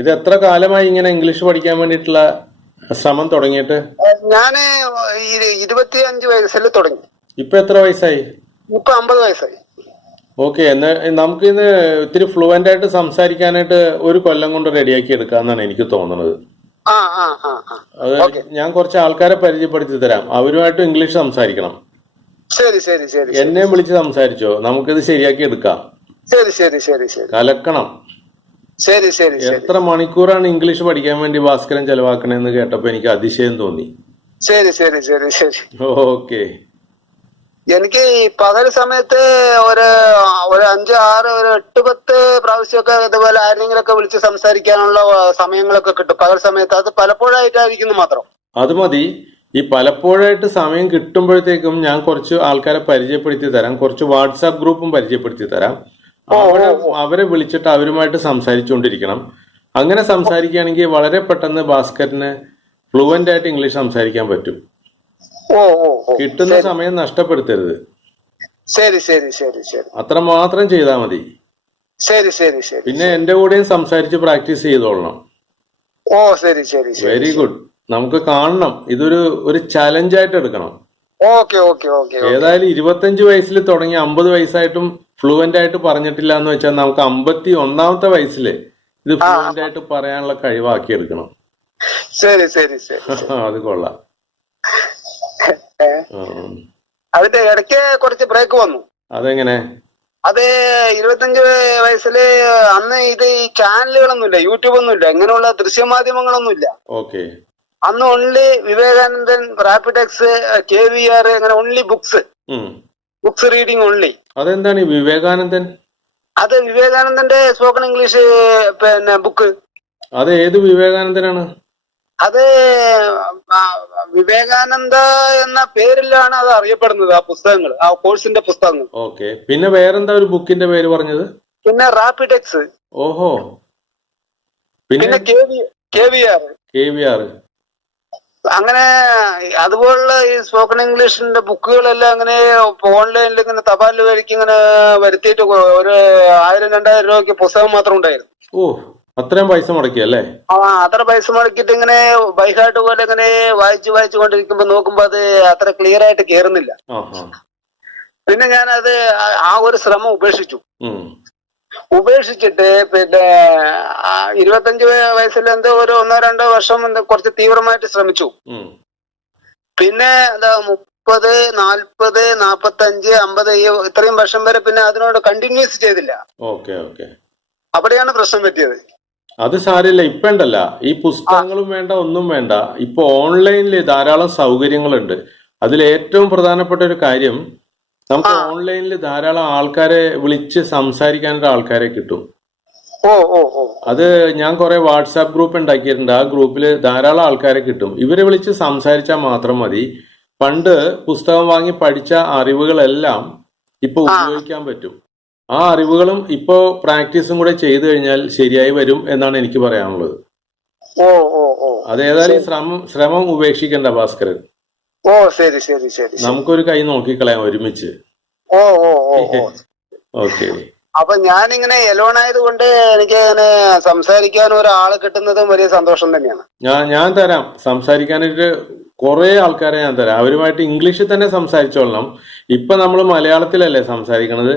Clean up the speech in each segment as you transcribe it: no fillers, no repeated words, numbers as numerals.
ഇത് എത്ര കാലമായി ഇങ്ങനെ ഇംഗ്ലീഷ് പഠിക്കാൻ വേണ്ടിയിട്ടുള്ള ശ്രമം തുടങ്ങിയിട്ട്? ഞാന് 25 വയസ്സിൽ തുടങ്ങി. ഇപ്പൊ എത്ര വയസ്സായി? ഇപ്പൊ 50 വയസ്സായി. ഓക്കെ, എന്നാ നമുക്കിന്ന് ഇത്തിരി ഫ്ലുവന്റ് ആയിട്ട് സംസാരിക്കാനായിട്ട് ഒരു കൊല്ലം കൊണ്ട് റെഡിയാക്കി എടുക്കാന്നാണ് എനിക്ക് തോന്നുന്നത്. അത് ഞാൻ കുറച്ച് ആൾക്കാരെ പരിചയപ്പെടുത്തി തരാം, അവരുമായിട്ട് ഇംഗ്ലീഷ് സംസാരിക്കണം. ശരി ശരി ശരി. എന്നെ വിളിച്ച് സംസാരിച്ചോ, നമുക്കിത് ശരിയാക്കി എടുക്കാം. ശരി ശരി ശരി ശരി. കലക്കണം. ശരി ശരി. എത്ര മണിക്കൂറാണ് ഇംഗ്ലീഷ് പഠിക്കാൻ വേണ്ടി ഭാസ്കരൻ ചെലവാക്കണെന്ന് കേട്ടപ്പോ എനിക്ക് അതിശയം തോന്നി. ശരി ശരി ശരി ശരി. ഓക്കെ. എനിക്ക് ഈ പകൽ സമയത്ത് ഒരു 5, 6, 8, 10 പ്രാവശ്യമൊക്കെ ഇതുപോലെ ആരെങ്കിലൊക്കെ വിളിച്ച് സംസാരിക്കാനുള്ള സമയങ്ങളൊക്കെ കിട്ടും പകൽ സമയത്ത്. അത് പലപ്പോഴായിട്ടായിരിക്കുന്നു മാത്രം. അത് മതി. ഈ പലപ്പോഴായിട്ട് സമയം കിട്ടുമ്പോഴത്തേക്കും ഞാൻ കുറച്ച് ആൾക്കാരെ പരിചയപ്പെടുത്തി തരാം, കുറച്ച് വാട്സാപ്പ് ഗ്രൂപ്പും പരിചയപ്പെടുത്തി തരാം. അവരെ വിളിച്ചിട്ട് അവരുമായിട്ട് സംസാരിച്ചുകൊണ്ടിരിക്കണം. അങ്ങനെ സംസാരിക്കുകയാണെങ്കിൽ വളരെ പെട്ടെന്ന് ഭാസ്കരന് ഫ്ലുവന്റ് ആയിട്ട് ഇംഗ്ലീഷ് സംസാരിക്കാൻ പറ്റും. കിട്ടുന്ന സമയം നഷ്ടപ്പെടുത്തരുത്. ശരി ശരി ശരി ശരി. അത്ര മാത്രം ചെയ്താൽ മതി. ശരി ശരി ശരി. പിന്നെ എന്റെ കൂടെയും സംസാരിച്ച് പ്രാക്ടീസ് ചെയ്തോളണം. ശരി ശരി. Very good. നമുക്ക് കാണണം, ഇതൊരു ചലഞ്ചായിട്ട് എടുക്കണം. Okay okay okay. ഏതായാലും 25 വയസ്സിൽ തുടങ്ങി 50 വയസ്സായിട്ടും ഫ്ലുവന്റ് ആയിട്ട് പറഞ്ഞിട്ടില്ല എന്ന് വെച്ചാൽ നമുക്ക് 51ാമത്തെ വയസ്സില് ഇത് ഫ്ലുവന്റ് ആയിട്ട് പറയാനുള്ള കഴിവാക്കി എടുക്കണം. ശരി ശരി ശരി. അത് കൊള്ളാം. അതിന്റെ ഇടയ്ക്ക് കുറച്ച് ബ്രേക്ക് വന്നു. അതെങ്ങനെ? അത് 25 വയസ്സില് അന്ന് ഇത് ഈ ചാനലുകളൊന്നുമില്ല, യൂട്യൂബ് ഒന്നുമില്ല, ഇങ്ങനെയുള്ള ദൃശ്യമാധ്യമങ്ങളൊന്നുമില്ല. ഓക്കെ. അന്ന് ഓൺലി വിവേകാനന്ദൻ, റാപ്പിടെക്സ്, KVR, അങ്ങനെ ഓൺലി ബുക്സ് റീഡിങ് ഓൺലി. അതെന്താണ് ഈ വിവേകാനന്ദൻ? അത് വിവേകാനന്ദന്റെ സ്പോക്കൺ ഇംഗ്ലീഷ് ബുക്ക്. അത് ഏത് വിവേകാനന്ദനാണ്? അത് വിവേകാനന്ദ എന്ന പേരിലാണ് അത് അറിയപ്പെടുന്നത്. ആ പുസ്തകങ്ങൾ, ആ കോഴ്സിന്റെ പുസ്തകങ്ങൾ. ഓക്കെ. പിന്നെ വേറെന്താ ഒരു ബുക്കിന്റെ പേര് പറഞ്ഞത്? പിന്നെ റാപ്പിടെക്സ്. ഓഹോ. പിന്നെ KVR. അങ്ങനെ അതുപോലുള്ള ഈ സ്പോക്കൺ ഇംഗ്ലീഷിന്റെ ബുക്കുകളെല്ലാം അങ്ങനെ ഓൺലൈനിൽ ഇങ്ങനെ തപാൽ വഴിക്ക് ഇങ്ങനെ വരുത്തിയിട്ട് ഒരു 1000-2000 രൂപയ്ക്ക് പുസ്തകം മാത്രം ഉണ്ടായിരുന്നു. ഓ, അത്രയും പൈസ മുടക്കിയല്ലേ? അത്ര പൈസ മുടക്കിയിട്ട് ഇങ്ങനെ ബൈഹാർട്ട് പോലെ ഇങ്ങനെ വായിച്ചു കൊണ്ടിരിക്കുമ്പോ നോക്കുമ്പോ അത് അത്ര ക്ലിയർ ആയിട്ട് കേറുന്നില്ല. പിന്നെ ഞാനത് ആ ഒരു ശ്രമം ഉപേക്ഷിച്ചിട്ട് പിന്നെ 25 വയസ്സിൽ എന്തോ ഒരു 1-2 വർഷം കുറച്ച് തീവ്രമായിട്ട് ശ്രമിച്ചു. പിന്നെ 30, 40, 45, 50 ഇത്രയും വർഷം വരെ പിന്നെ അതിനോട് കണ്ടിന്യൂസ് ചെയ്തില്ല. അവിടെയാണ് പ്രശ്നം പറ്റിയത്. അത് സാരില്ല. ഇപ്പൊ ഉണ്ടല്ല, ഈ പുസ്തകങ്ങളും വേണ്ട, ഒന്നും വേണ്ട. ഇപ്പൊ ഓൺലൈനിൽ ധാരാളം സൗകര്യങ്ങളുണ്ട്. അതിൽ ഏറ്റവും പ്രധാനപ്പെട്ട ഒരു കാര്യം, നമുക്ക് ഓൺലൈനിൽ ധാരാളം ആൾക്കാരെ വിളിച്ച് സംസാരിക്കാനുള്ള ആൾക്കാരെ കിട്ടും. അത് ഞാൻ കുറെ വാട്സാപ്പ് ഗ്രൂപ്പ് ഉണ്ടാക്കിയിട്ടുണ്ട്. ആ ഗ്രൂപ്പിൽ ധാരാളം ആൾക്കാരെ കിട്ടും. ഇവരെ വിളിച്ച് സംസാരിച്ചാൽ മാത്രം മതി. പണ്ട് പുസ്തകം വാങ്ങി പഠിച്ച അറിവുകളെല്ലാം ഇപ്പൊ ഉപയോഗിക്കാൻ പറ്റും. ആ അറിവുകളും ഇപ്പോ പ്രാക്ടീസും കൂടെ ചെയ്തു കഴിഞ്ഞാൽ ശരിയായി വരും എന്നാണ് എനിക്ക് പറയാനുള്ളത്. അതേതായാലും ശ്രമം ഉപേക്ഷിക്കണ്ട ഭാസ്കരൻ. ശരി ശരി ശരി. നമുക്കൊരു കൈ നോക്കിക്കളയാം ഒരുമിച്ച്. ഓക്കെ. അപ്പൊ ഞാനിങ്ങനെ എലോൺ ആയതുകൊണ്ട് എനിക്ക് അങ്ങനെ സംസാരിക്കാൻ ഒരാള് കിട്ടുന്നതും വലിയ സന്തോഷം തന്നെയാണ്. ഞാൻ തരാം സംസാരിക്കാനായിട്ട് കുറെ ആൾക്കാരെ ഞാൻ തരാം. അവരുമായിട്ട് ഇംഗ്ലീഷിൽ തന്നെ സംസാരിച്ചോളണം. ഇപ്പൊ നമ്മൾ മലയാളത്തിലല്ലേ സംസാരിക്കണത്.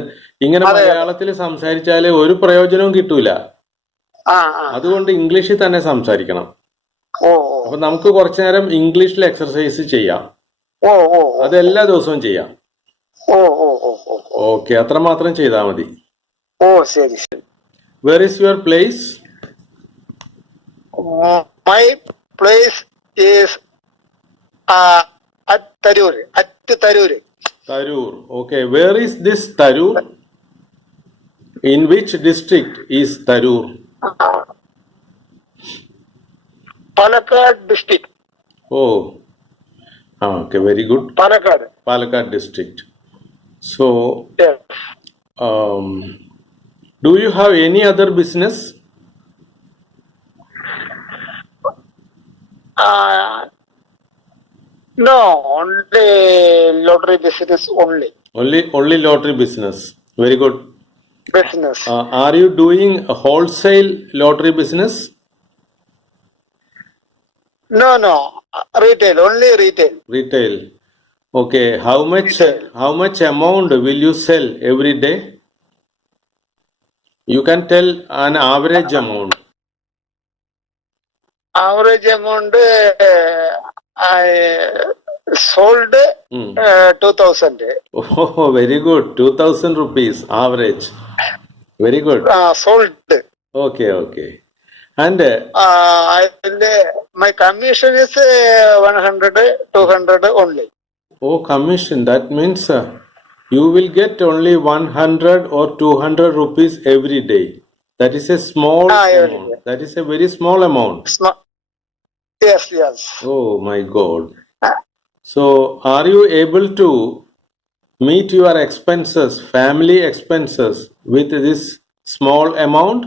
ഇങ്ങനെ മലയാളത്തിൽ സംസാരിച്ചാല് ഒരു പ്രയോജനവും കിട്ടൂല. അതുകൊണ്ട് ഇംഗ്ലീഷിൽ തന്നെ സംസാരിക്കണം. അപ്പൊ നമുക്ക് കുറച്ചു നേരം ഇംഗ്ലീഷിൽ എക്സർസൈസ് ചെയ്യാം. അത് എല്ലാ ദിവസവും ചെയ്യാം. ഓക്കെ, അത്രമാത്രം ചെയ്താൽ മതി. ശരി ശരി. Where is your place? My place is at Tarur. Tarur. Okay. Where is this Tarur? In which district is Tarur? Palakkad district. Oh. Okay, very good. Palakkad district. So, yes. Do you have any other business? No, only lottery business only. Only lottery business. Very good. Business. Are you doing a wholesale lottery business? No. Retail, only retail. Retail. Okay. Retail. How much amount will you sell every day? You can tell an average amount. Average amount I sold Hmm. 2,000. Oh, very good. 2,000 rupees average. Very good. Sold. Okay. And My commission is 100, 200 only. oh, commission. That means you will get only 100 or 200 rupees every day. That is a small Every amount. day. That is a very small amount. Yes. Oh my God. Uh, So, are you able to meet your expenses, family expenses, with this small amount?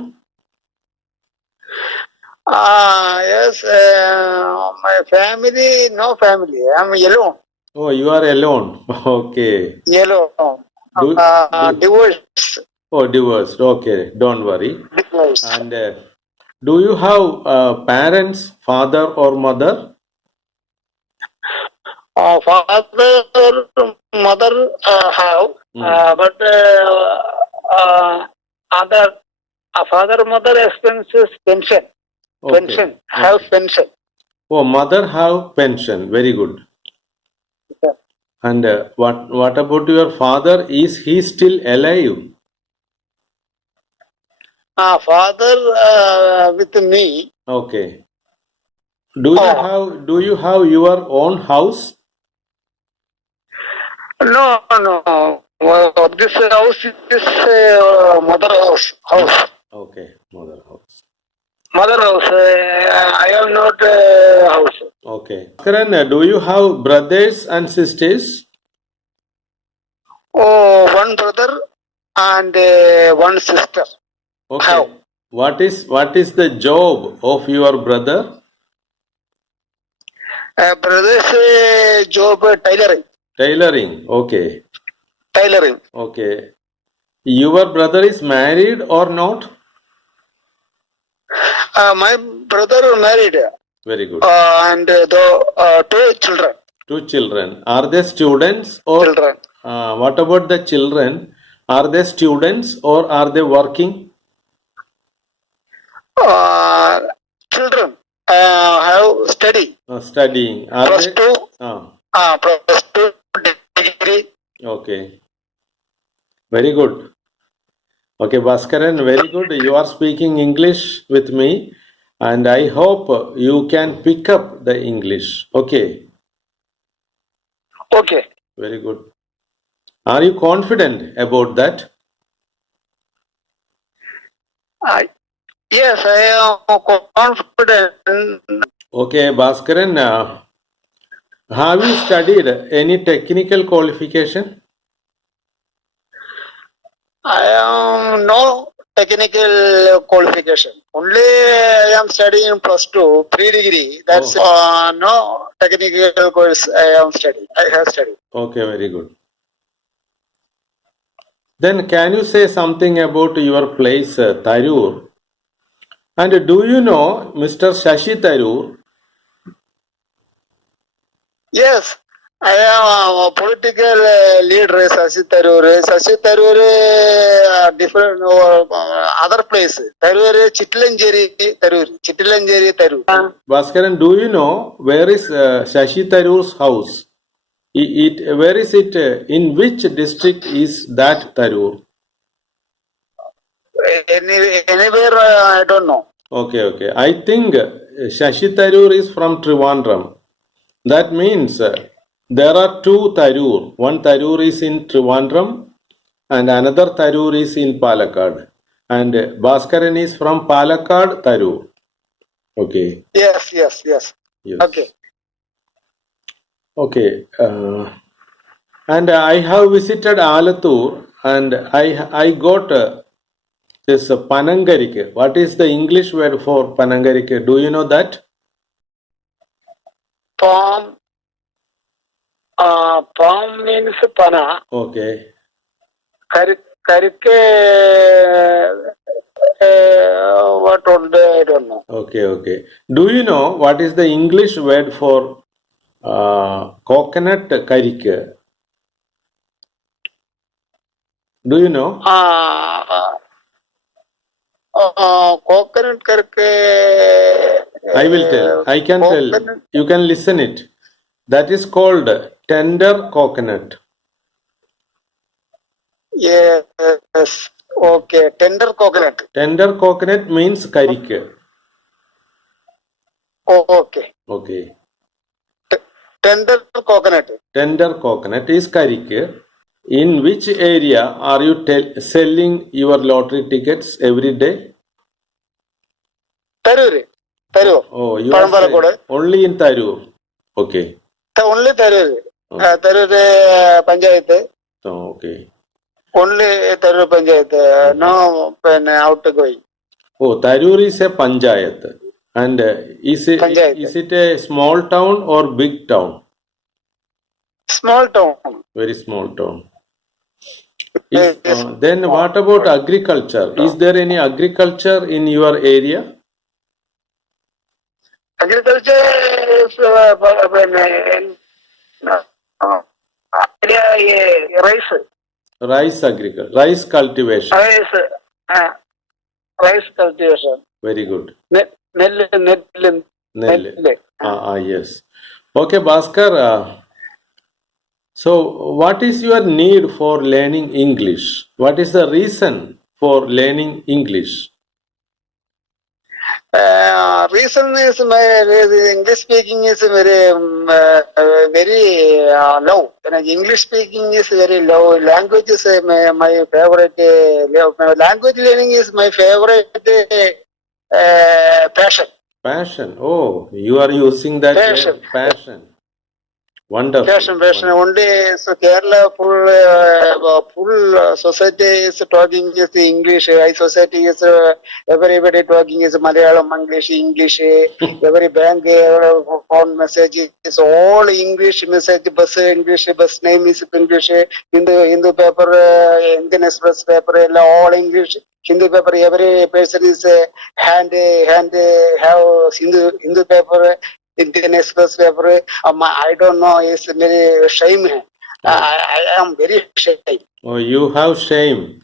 Yes, my family, no family. I'm alone. Oh, you are alone. Okay. Alone. Do Divorce. oh, divorced. Okay, don't worry. Divorce. And do you have parents, father or mother? Father, mother have, but other father, mother expenses pension. Okay. Pension, house pension. Oh, mother have pension. Very good. Yeah. And what about your father? Is he still alive? Father with me. Okay. Do you have your own house? No. This house is mother house. Okay, mother house. Mother house. I have not house. Okay. Karan, do you have brothers and sisters? One brother and one sister. Okay. Have. What is the job of your brother? Brother's job tailoring. Tailoring. Okay. Tailoring. Okay. Your brother is married or not? My brother married. Very good. And the 2 children. 2 children. Are they students or Children. what about the children? Are they students or are they working? Children have study. Studying. Are Plus they? 2. Ah, Plus 2 degree. okay. Very good. Okay, Bhaskaran, very good. You are speaking English with me, and I hope you can pick up the English. Okay, Okay. very good. Are you confident about that? Yes, I am confident. Okay, Bhaskaran, have you studied any technical qualification? I am no technical qualification. Only I am studying plus 2, pre-degree. That's no technical course I am studying. I have studied. Okay, very good. Then can you say something about your place, Tharoor? And do you know Mr. Shashi Tharoor? Yes, I am a political leader, Shashi Tharoor. Shashi Tharoor, different other place. Tharoor, Chitlanjeri Tharoor. Bhaskaran, do you know where is Shashi Tharoor's house? Where is it? In which district is that Tharoor? Anywhere, I don't know. Okay. I think Shashi Tharoor is from Trivandrum. That means there are 2 Tharoor. One Tharoor is in Trivandrum and another Tharoor is in Palakkad. And Bhaskaran is from Palakkad Tharoor. Okay. Yes. Yes. Okay. Okay. And I have visited Alathur and I got this Panangarike. What is the English word for Panangarike? Do you know that? Palm means pana. Okay. Karike what old, I don't know. Okay. Do you know what is the English word for coconut karikku? Do you know? Coconut karke. I will tell. I can tell. Coconut. You can listen it. That is called tender coconut. Yes. Okay. Tender coconut. Tender coconut means karikku. Oh, okay. Okay. Tender coconut. Tender coconut is karikku. In which area are you selling your lottery tickets every day? Tarur. Oh, you are Parambalakode. selling only in Tarur. Okay. Only Tarur. Okay. Tarur Panchayat. Oh, okay. Only Tarur Panchayat. No outgoing. Oh, Tarur is a panchayat. And Panchayat. is it a small town or big town? Small town. Very small town. Yes. Then what about agriculture? Is there any agriculture in your area? Agriculture is rice. Rice cultivation. Rice cultivation. Very good. Nell. Nell. Yes. Okay, Bhaskar. So, what is your need for learning English? What is the reason for learning English? Reason is my English speaking is very low. English speaking is very low. Language is my favorite. Language learning is my favorite passion. Passion. Oh, you are using that word, passion. Wonderful. Passion. Only so Kerala full society is talking is the English. Society is everybody talking is Malayalam, English. Every bank phone message is all English message. Bus name is English. Hindu paper, Indian Express paper, all English. Hindu paper, every person is hand have Hindu paper. Indian Express paper. I don't know. It's very shame. I am very shame. Oh, you have shame.